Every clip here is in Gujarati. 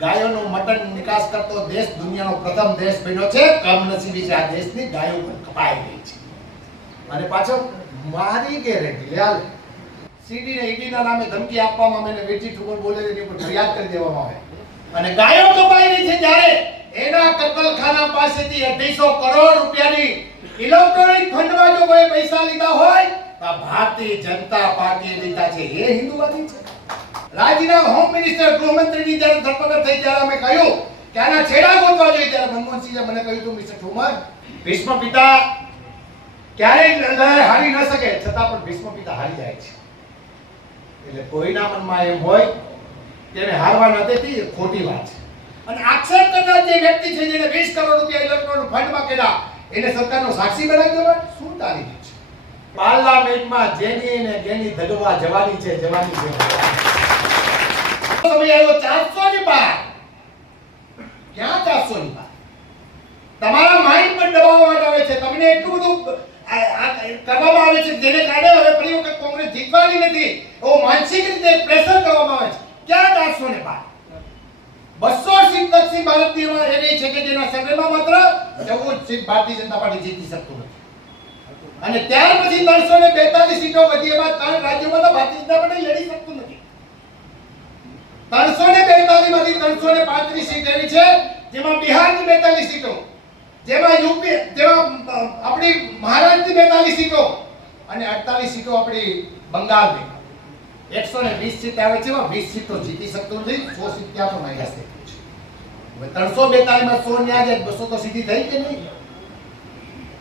ગાયોનું મટન નિકાસ કરતો દેશ દુનિયાનો પ્રથમ દેશ બન્યો છે. કમનસીબી છે આ દેશની ગાયો પણ કપાઈ ગઈ છે. અને પાછો મારી ગેરંટી, લે હાલ. સીડી ને ઈડી ના નામે ધમકી આપવામાં આવે ને વેચી ઠુકર બોલે એની ઉપર ફરિયાદ કરી દેવામાં આવે. અને ગાયો કપાઈ રહી છે ત્યારે એના કતલખાના પાસેથી અઢીસો કરોડ રૂપિયાની ઇલેક્ટ્રોનિક ફંડમાં જો કોઈ પૈસા લીધા હોય, તો ભારતીય જનતા પાર્ટીએ લીધા છે. એ હિન્દુવાદી છે. રાજ્યના હોમ મિનિસ્ટર ગૃહમંત્રીની જ્યારે ધરપકડ થઈ ત્યારે અમે કહ્યું કે આના છેડા ગોતવા જોઈએ. ત્યારે મનમોહનસિંહે મને કહ્યું હતું મિસ્ટર ઠુમર, ભીષ્મ પિતા ક્યારેય લડાઈ હારી ન શકે, છતાં પણ ભીષ્મ પિતા હારી જાય છે. એટલે કોઈના મનમાં એમ હોય તેને હારવા ન દેતી, એ ખોટી વાત છે. અને આક્ષેપ કરનાર જે વ્યક્તિ છે, જેને 20 કરોડ રૂપિયા ઇલેક્ટ્રોન ફંડમાં કર્યા એને સરકારનો સાક્ષી બનાવી દેવા શું તારીખ છે? પાર્લામેન્ટમાં જેની ને જેની ધગવા જવાની છે જવાની છે. સમય આવ્યો ચારસો ની પાર ક્યાં ચારસો ની બાર તમારા માઇન્ડ પર દબાવવા માટે આવે છે. તમને એટલું બધું કરવામાં આવે છે. જેને કારણે હવે ફરી વખત કોંગ્રેસ જીતવાની નથી. એવો માનસિક રીતે પ્રેશર કરવામાં આવે છે. ક્યાં ચારસો ને બાર બસો સીટ દક્ષિણ ભારતની એમાં એવી છે કે જેના સર્વેમાં માત્ર ચૌદ ભારતીય જનતા પાર્ટી જીતી શકતું નથી. અને ત્યાર પછી ત્રણસો ને બેતાલીસ સીટો વધી એમાં ત્રણ રાજ્યોમાં તો ભારતીય જનતા પાર્ટી લડી શકતું નથી. ત્રણસો ને બેતાલીસમાંથી ત્રણસો ને પાંત્રીસ સીટ એવી છે, જેમાં બિહારની બેતાલીસ સીટો, જેમાં આપણી મહારાષ્ટ્રની બેતાલીસ સીટો અને અડતાલીસ સીટો આપણી બંગાળની. એકસો ને વીસ સીટ આવે છે, એમાં વીસ સીટો જીતી શકતો નથી, સો સીટ ત્યાં પણ થઈ છે. હવે ત્રણસો બેતાલીસમાં સો ન્યા જાય બસો તો સીધી થઈ કે નહીં?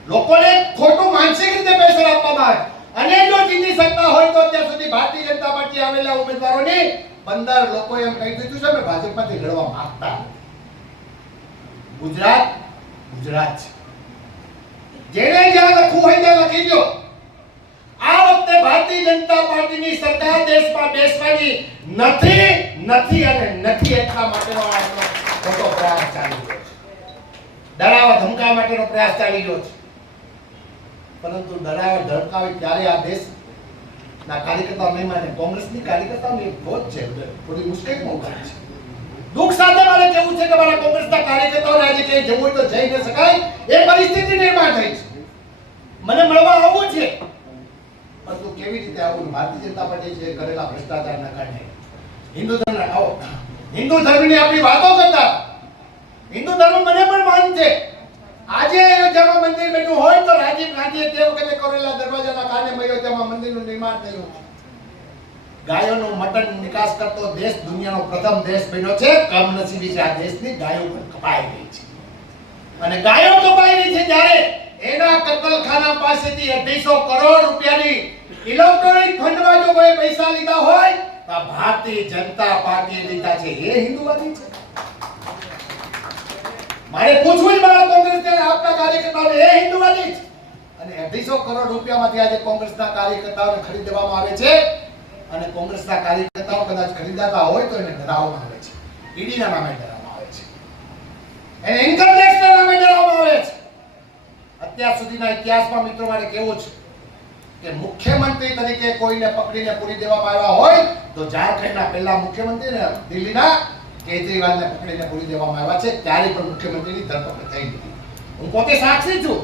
લોકોને ખોટું માનસિક રીતે પ્રેશર આપવામાં આવે. અને જો જીતી શકતા હોય તો અત્યાર સુધી ભારતીય જનતા પાર્ટી આવેલા ઉમેદવારોની પંદર લોકો એમ કહી દીધું છે અમે ભાજપમાંથી લડવા માંગતા ગુજરાત ગુજરાત છે. જેને જ્યાં લખવું હોય ત્યાં લખી દો. આ વખતે ભારતીય જનતા પાર્ટીની સરકાર દેશમાં બેસવાની નથી નથી અને નથી એટલા માટેનો એમનો પ્રયાસ ચાલી રહ્યો છે. ડરાવા ધમકાવા માટેનો પ્રયાસ ચાલી રહ્યો છે. પરંતુ ડરાવા ધમકાવી ત્યારે આ દેશ ના, કાર્યકર્તાઓ નહીં માને. કોંગ્રેસની કાર્યકર્તાઓની એક ખોટ છે થોડી મુશ્કેલીમાં ઊભા છે. દુઃખ સાથે મારે કહેવું છે કે મારા કોંગ્રેસના કાર્યકર્તાઓને આજે ક્યાંય જવું હોય તો જઈ ન શકાય. એ પરિસ્થિતિ નિર્માણ થઈ છે. મને મળવા આવવું છે. પરંતુ કેવી રીતે આવું? ભારતીય જનતા પાર્ટી છે, કરેલા ભ્રષ્ટાચારના કારણે. હિન્દુ ધર્મ આવો. હિન્દુ ધર્મની આપણી વાતો કરતા. હિન્દુ ધર્મ મને પણ માન છે. આજે અયોધ્યામાં મંદિર બન્યું હોય તો રાજીવ ગાંધીએ તે વખતે કરેલા દરવાજાના કારણે અયોધ્યામાં મંદિરનું નિર્માણ થયું ગાયોનું મટન નિકાસ કરતો દેશ દુનિયાનો પ્રથમ દેશ બન્યો છે. કમનસીબી છે આ દેશની. ગાયો પણ કપાઈ ગઈ છે. અને ગાયો કપાઈ રહી છે ત્યારે એના કતલખાના પાસેથી અઢીસો કરોડ રૂપિયાની ઇલેક્ટ્રોનિક ફંડમાં જો કોઈ પૈસા લીધા હોય, તો ભારતીય જનતા પાર્ટીએ લીધા છે. એ હિન્દુવાદી છે. મારે પૂછવું જ મારા કોંગ્રેસને અને આપના કાર્યકર્તાઓને એ હિન્દુવાદી છે અને અઢીસો કરોડ રૂપિયામાંથી આજે કોંગ્રેસના કાર્યકર્તાઓને ખરીદવામાં આવે છે. અને કોંગ્રેસના કાર્યકર્તાઓ કદાચ ખરીદાતા હોય તો એને ડરાવવામાં આવે છે. ઈડીના નામે ડરાવવામાં આવે છે. એને ઇન્કમ નામે ડરાવવામાં આવે છે. અત્યાર સુધીના ઇતિહાસમાં મિત્રો મારે કેવું છે કે મુખ્યમંત્રી તરીકે કોઈને પકડીને પૂરી દેવામાં આવ્યા હોય તો ઝારખંડના પહેલા મુખ્યમંત્રી ને દિલ્હીના કેજરીવાલને પકડીને પૂરી દેવામાં આવ્યા છે. ત્યારે પણ મુખ્યમંત્રીની ધરપકડ થઈ હતી હું પોતે સાક્ષી છું.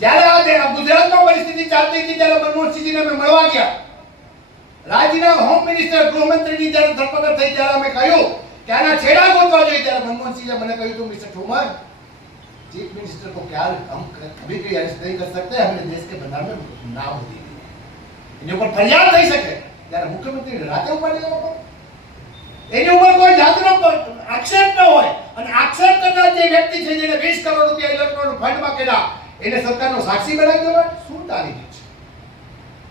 જ્યારે આ જે આ ગુજરાતમાં પરિસ્થિતિ ચાલતી હતી ત્યારે મનમોહનસિંહજીને અમે મળવા ગયા રાજ્યના હોમ મિનિસ્ટર ગૃહમંત્રીની જ્યારે ધરપકડ થઈ ત્યારે અમે કહ્યું કે આના છેડા ગોતવા જોઈએ ત્યારે મનમોહનસિંહે મને કહ્યું હતું મિસ્ટર ઠુમર चीफ मिनिस्टर को क्या हम कभी भी अरेस्ट नहीं कर सकते हमने देश के બંધારણ में नाम दी એની ઉપર ફરિયાદ થઈ શકે ત્યારે મુખ્યમંત્રી રાતે ઉપાડી લેવામાં એની ઉપર કોઈ જાતનો પ- આક્ષેપ ન હોય અને આક્ષેપ કરનાર જે વ્યક્તિ છે જેને 20 કરોડ રૂપિયા ઇલેક્ટ્રોનિક ફંડમાં કર્યા એને સરકારનો સાક્ષી બનાવી દેવા શું તારીખ છે?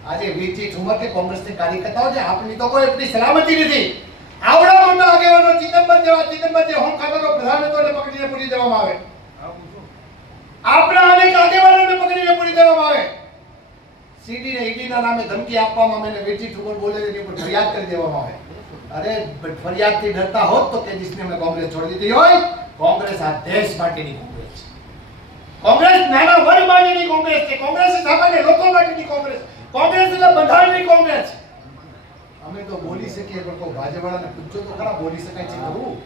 આજે વીટી ઠુમર કે કોંગ્રેસની કાર્યકર્તાઓ છે આપની તો કોઈ એટલી સલામતી નથી. આવડા મોટા આગેવાનો ચિદમ્બર જેવા ચિદમ્બર જે હોમ ખાતાનો પ્રધાન હતો એને પકડીને પૂરી દેવામાં આવે. આપણા અનેક આગેવાનોને પકડીને પૂરી દેવામાં આવે. સીડી ને ઈડી ના નામે ધમકી આપવામાં આવે વેચી ઠુમર બોલે એની ઉપર ફરિયાદ કરી દેવામાં આવે. અરે ફરિયાદથી ડરતા હોત તો કેદીસને અમે કોંગ્રેસ છોડી દીધી હોય. કોંગ્રેસ આ દેશ માટેની કોંગ્રેસ છે. કોંગ્રેસ નાના વર્ગ માટેની કોંગ્રેસ છે. કોંગ્રેસ સામાન્ય લોકો માટેની કોંગ્રેસ. કોંગ્રેસ એટલે બંધારણની કોંગ્રેસ. અમે તો બોલી શકીએ, પણ કોઈ ભાજપવાળાને પૂછો તો ખરા બોલી શકાય છે ખરું?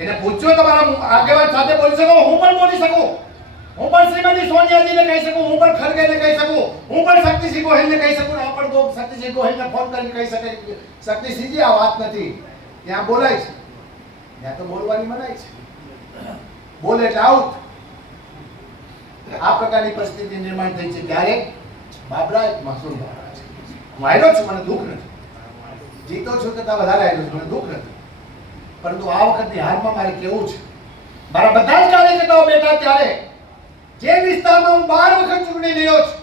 એને પૂછ્યો તમારા આગેવાન સાથે બોલી શકો, હું પણ બોલી શકું. હું પણ શ્રીમતી સોનિયાજીને કહી શકું, હું પણ ખરગેને કહી શકું, હું પણ શક્તિસિંહ ગોહિલને કહી શકું આ પણ કોઈ શક્તિસિંહ ગોહિલને ફોન કરીને કહી શકે શક્તિસિંહજી, આ વાત નથી. ત્યાં બોલાય છે. ત્યાં તો બોલવાની મનાય છે. બોલે એટલે આઉટ આ પ્રકારની પરિસ્થિતિ નિર્માણ થઈ છે ત્યારે બાબરા એક માસૂમ બાબરા છે. હું આવ્યો છું, મને દુઃખ નથી. જીતો છું કરતા વધારે આવ્યો છું, મને દુઃખ નથી. પરંતુ આ વખતની હારમાં મારે કેવું છે? મારા બધા જ કાર્યકર્તાઓ બેઠા ત્યારે જે વિસ્તારમાં હું બાર વખત ચૂંટણી લડ્યો છું,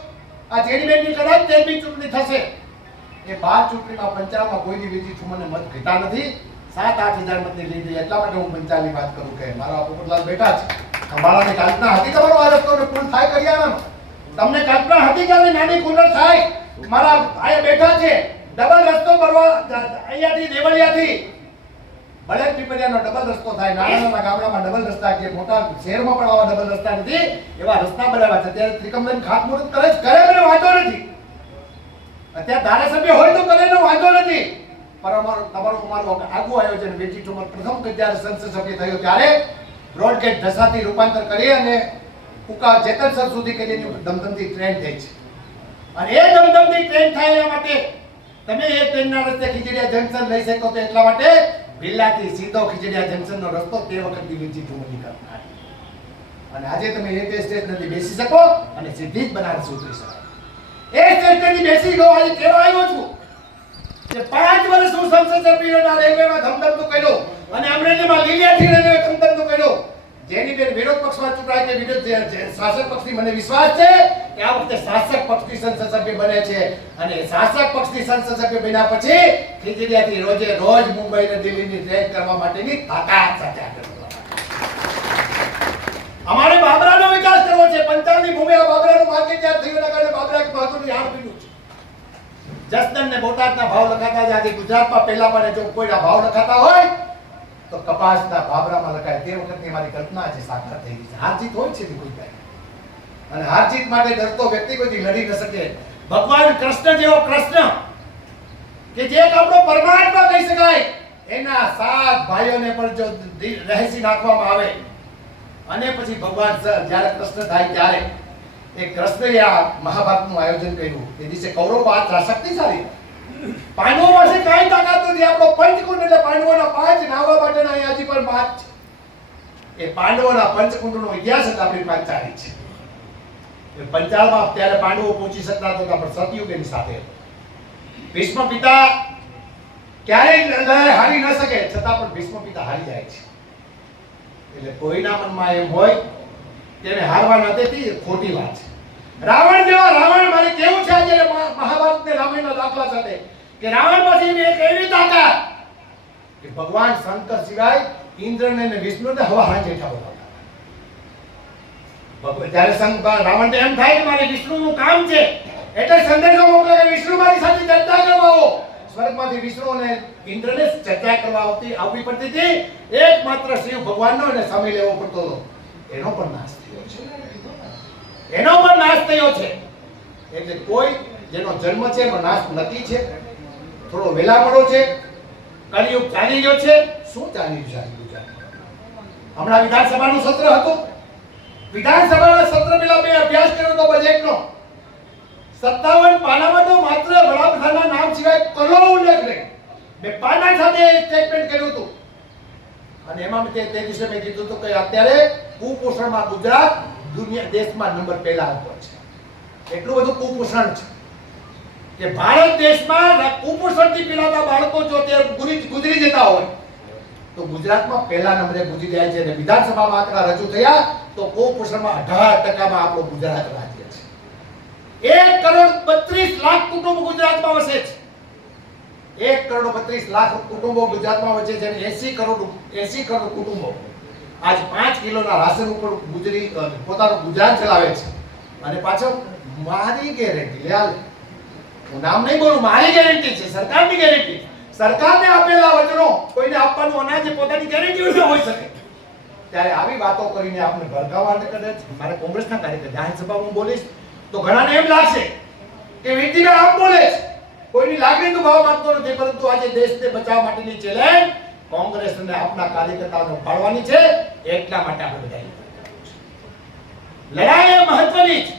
આ જેડીબેનની કદાચ તેરમી ચૂંટણી થશે, એ બાર ચૂંટણીમાં પંચાવનમાં કોઈની બીજી મને મત ઘટા નથી સાત આઠ હજાર મતની લીધી એટલા માટે હું પંચાલની વાત કરું કે મારા પોપટલાલ બેઠા છે. અંબાલાની કલ્પના હતી તમારો આ રસ્તો પુલ થાય કરિયાણાનો. તમને કલ્પના હતી કે નાની કુલર થાય? મારા અહીંયા બેઠા છે. ડબલ રસ્તો ભરવા અહીંયાથી દેવળિયાથી. ભલે પીપળિયાનો ડબલ રસ્તો થાય નાના ગામડામાં ડબલ રસ્તા કે મોટા શહેરમાં પણ આવા ડબલ રસ્તા નથી. એવા રસ્તા બનાવ્યા છે. ત્યારે ત્રિકમલન ખાતમુહૂર્ત કરે કરે મને વાંધો નથી. અત્યારે ધારાસભ્ય હોય તો કરે, એનો વાંધો નથી. પણ અમારો, તમારું, અમારો આગવું આયોજન વેચી ઠુમર પ્રથમ જ્યારે સંસદ સભ્ય થયો ત્યારે બ્રોડગેટ ઢસાથી રૂપાંતર કરી અને ઉકા જેતલસર સુધી કે જેની ધમધમતી ટ્રેન થઈ છે. અને એ ધમધમતી ટ્રેન થાય એના માટે તમે એ ટ્રેનના રસ્તે ખીજડીયા જંકશન લઈ શકો તો એટલા માટે બિલ્લાથી સીધો ખીજડીયા જંકશનનો રસ્તો તે વખતની વેચી ભૂમિ કરતા અને આજે તમે એ તે સ્ટેશનથી બેસી શકો અને સીધી જ બનારસ ઉતરી શકો એ સ્ટેશનથી બેસી ગયો, આજે કેવા આવ્યો છું? કે પાંચ વર્ષ હું સંસદ સભ્યોના રેલવેમાં ધમધમતું કર્યો. અને અમરેલીમાં લીલિયાથી રેલવે ધમધમતું કર્યો. જેની બેન વિરોધ પક્ષમાં ચૂંટાય કે વિરોધ શાસક પક્ષથી મને વિશ્વાસ છે કે આ વખતે શાસક પક્ષની સંસદ સભ્ય બને છે. અને શાસક પક્ષની સંસદ સભ્ય બન્યા પછી ખીજડીયાથી રોજે રોજ મુંબઈ અને દિલ્હીની ટ્રેન કરવા માટેની તાકાત સાથે આગળ અમારે બાબરાનો વિકાસ કરવો છે. પંચાલની ભૂમિ આ બાબરાનું માર્કેટ યાર્ડ થયું એના કારણે બાબરા એક મહત્વની હાર પીડ્યું છે. જસદન ને બોટાદના ભાવ લખાતા છે આજે ગુજરાતમાં પહેલા પણ જો કોઈના ભાવ લખાતા હોય તો કપાસના ભાબરામાં લખાય તે વખતની મારી કલ્પના છે સાકાર થઈ ગઈ છે. હાર જીત હોય છે કોઈ કાંઈ. અને હાર જીત માટે ડરતો વ્યક્તિ કોઈ લડી ન શકે? ભગવાન કૃષ્ણ જેવો કૃષ્ણ કે જે આપણો પરમાત્મા કહી શકાય, એના સાત ભાઈઓને પણ જો રહેસી નાખવામાં આવે, અને પછી ભગવાન જ્યારે કૃષ્ણ થાય ત્યારે એ કૃષ્ણએ આ મહાભારતનું આયોજન કર્યું. એ દિવસે કૌરવ પાત્ર શક્તિશાળી પાંડવો પાસે કઈ તાકાત નથી. આપણો પંચકુંડ એટલે પાંડવોના પાંચ નાવા માટેના અહીંયા હજી પણ પાંચ છે. એ પાંડવોના પંચકુંડનો ઇતિહાસ જ આપણી પાંચ ચાલી છે. એ પંચાલમાં ત્યારે પાંડવો પહોંચી શકતા હતા, પણ સતયુગ એની સાથે. હતો. ભીષ્મ પિતા ક્યારેય લડાઈ હારી ન શકે, છતાં પણ ભીષ્મ પિતા હારી જાય છે. એટલે કોઈના મનમાં એમ હોય તેને હારવા નથી એ ખોટી વાત છે. રાવણ જેવા રાવણ મારે કેવું છે આજે મહાભારત ને રામાયણના દાખલા સાથે? કે રાવણ પાસે એક એવી તાકાત કે ભગવાન શંકર સિવાય ઇન્દ્રને વિષ્ણુ ને હવા હાજે ઠાવતા જ્યારે રાવણને એમ થાય કે મારે વિષ્ણુ નું કામ છે, એટલે સંદેશો મોકલે કે વિષ્ણુ મારી સાથે ચર્ચા કરવા આવો. સ્વર્ગમાંથી વિષ્ણુ અને ઇન્દ્રને ચર્ચા કરવા આવતી આવવી પડતી હતી. એકમાત્ર શિવ ભગવાનનો એને સમય લેવો પડતો હતો. એનો પણ નાશ થયો છે. એનો પણ નાશ થયો છે. એટલે કોઈ જેનો જન્મ છે એનો નાશ નક્કી છે. થોડો વેલા મળો છે. કળિયુગ ચાલી રહ્યો છે. શું ચાલી રહ્યું છે હમણાં વિધાનસભાનું સત્ર હતું. વિધાનસભાના સત્ર પેલા મેં અભ્યાસ કર્યો તો બજેટનો. સત્તાવન પાનામાં તો માત્ર વડાપ્રધાનના નામ સિવાય કલો ઉલ્લેખ નહીં. મેં પાના સાથે સ્ટેટમેન્ટ કર્યું હતું. અને એમાં તે દિવસે મેં કીધું હતું કે અત્યારે કુપોષણમાં ગુજરાત દુનિયા દેશમાં નંબર પહેલા ઉપર છે. એટલું બધું કુપોષણ છે. કે ભારત દેશમાં કુપોષણથી પીડાતા બાળકો જો તે ગુજરી જતા હોય, તો ગુજરાતમાં પહેલા નંબરે ગુજરી જાય છે અને વિધાનસભામાં આંકડા રજૂ થયા, તો કુપોષણમાં અઢાર ટકામાં આપણું ગુજરાત રાજ્ય છે. એક કરોડ બત્રીસ લાખ કુટુંબ ગુજરાતમાં વસે છે. એક કરોડ બત્રીસ લાખ કુટુંબો ગુજરાતમાં વસે છે અને એસી કરોડ એસી કરોડ કુટુંબો આજ પાંચ કિલોના રાશન ઉપર ગુજરી પોતાનું ગુજરાન ચલાવે છે. અને પાછળ મારી ગેરંટી, લે હું નામ નહીં બોલું, મારી ગેરંટી છે, સરકારની ગેરંટી સરકારને આપેલા વચનો કોઈને આપવાનું અનાજ પોતાની ગેરંટી ન હોઈ શકે. ત્યારે આવી વાતો કરીને આપણે ભડકાવા કદાચ મારે કોંગ્રેસના કાર્યકર જાહેર સભામાં બોલીશ, તો ઘણાને એમ લાગશે કે વિધિના આમ બોલે કોઈની લાગણી ભાવ માંગતો નથી, પરંતુ આજે દેશને બચાવવા માટેની ચેલેન્જ કોંગ્રેસ અને આપના કાર્યકર્તાઓને ઉપાડવાની છે, એટલા માટે આપણે બધા લડાઈ એ મહત્વની છે.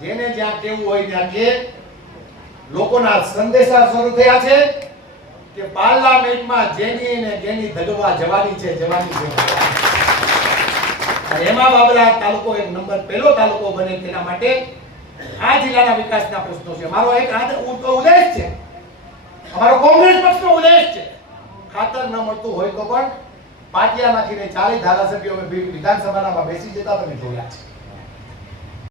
જેને જ્યાં કેવું હોય ત્યાં કે લોકોના સંદેશા શરૂ થયા છે કે પાર્લામેન્ટમાં જેની ને જેની ધગવા જવાની છે જવાની છે. એમાં બાબરા તાલુકો એક નંબર, પહેલો તાલુકો બને તેના માટે આ જિલ્લાના વિકાસના પ્રશ્નો છે. મારો એક આદર ઉદ્દેશ છે. અમારો કોંગ્રેસ પક્ષનો ઉદ્દેશ છે. ખાતર ન મળતું હોય તો પણ પાટિયા નાખીને ચાલીસ ધારાસભ્યો વિધાનસભાના બેસી જતા તમે જોયા. છે